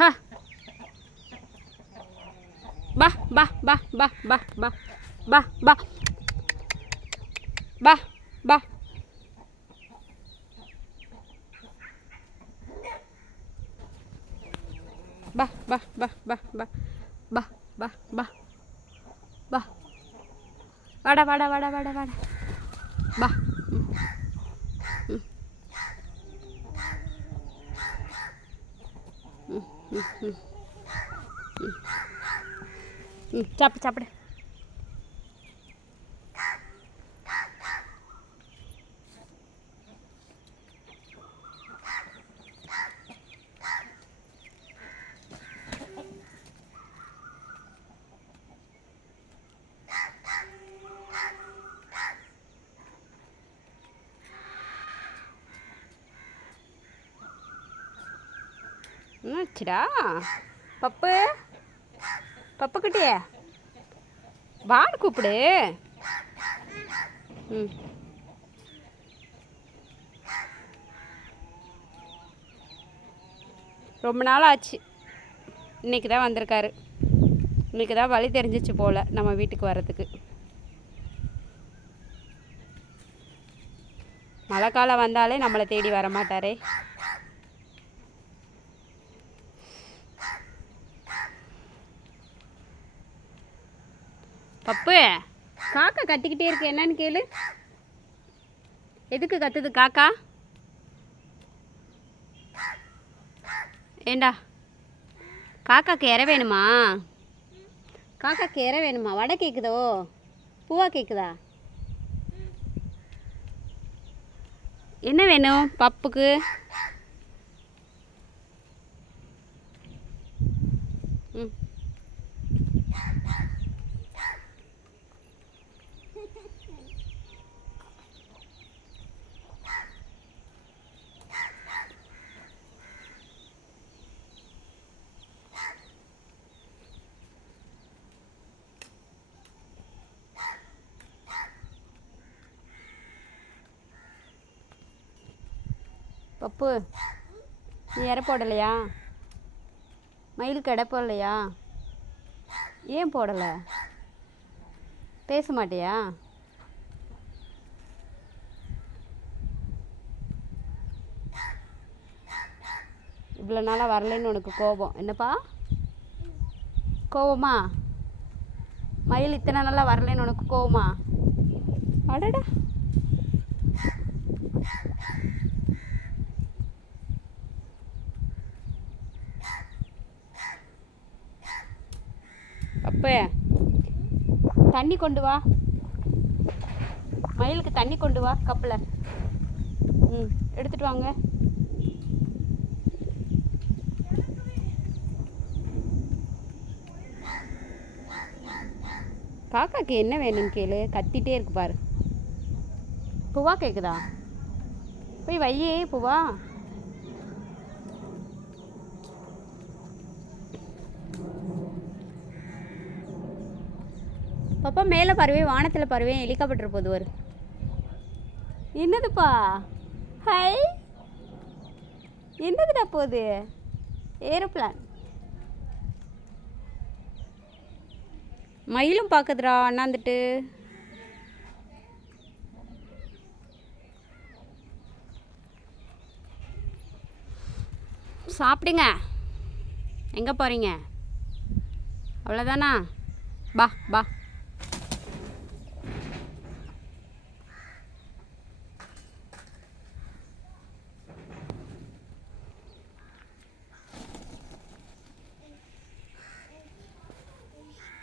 ஹ பா பா பா பா பா பா பா பா பா பா பா பா பா பா பா பா பா பா பா வாடா வாடா வாடா வாடா வாடா பா चापड़ चापड़ என்னாச்சுடா பப்பு பப்பு குட்டியே வான்னு கூப்பிடு ம் ரொம்ப நாள் ஆச்சு இன்றைக்கி தான் வந்திருக்காரு இன்னைக்கு தான் வழி தெரிஞ்சிச்சு போல் நம்ம வீட்டுக்கு வர்றதுக்கு மழை காலம் வந்தாலே நம்மளை தேடி வர மாட்டாரே பப்பு காக்கா கத்திக்கிட்டே இருக்கு என்னன்னு கேளு. எதுக்கு கத்துது காக்கா? ஏண்டா? காக்காக்கு இற வேணுமா? காக்காக்கு இற வேணுமா? வடை கேட்குதோ பூவா கேட்குதா என்ன வேணும் பப்புக்கு? ம். பப்பு நீ இற போடலையா? மயிலுக்கு கடை போடலையா? ஏன் போடலை? பேச மாட்டியா? இவ்வளோ நாளாக வரலைன்னு உனக்கு கோபம். என்னப்பா? கோவமா? மயில் இத்தனை நாளாக வரலைன்னு உனக்கு கோவமா? அடடா. அப்ப தண்ணி கொண்டு வா. மயிலுக்கு தண்ணி கொண்டு வா கப்பில் ம் எடுத்துட்டு வாங்க. காக்காக்கு என்ன வேணும்னு கேளு. கத்திட்டே இருக்கு பாரு. பூவா கேட்குதா போய் வையே பூவா. பாப்பா மேலே பறவை வானத்தில் பறவை ஹெலிகாப்டர் போது ஒரு என்னதுப்பா? ஹை. என்னதுடா போகுது? ஏரோப்ளான். மயிலும் பார்க்குதுடா அண்ணாந்துட்டு. சாப்பிடுங்க. எங்கே போகிறீங்க அவ்வளோதானா பா பா.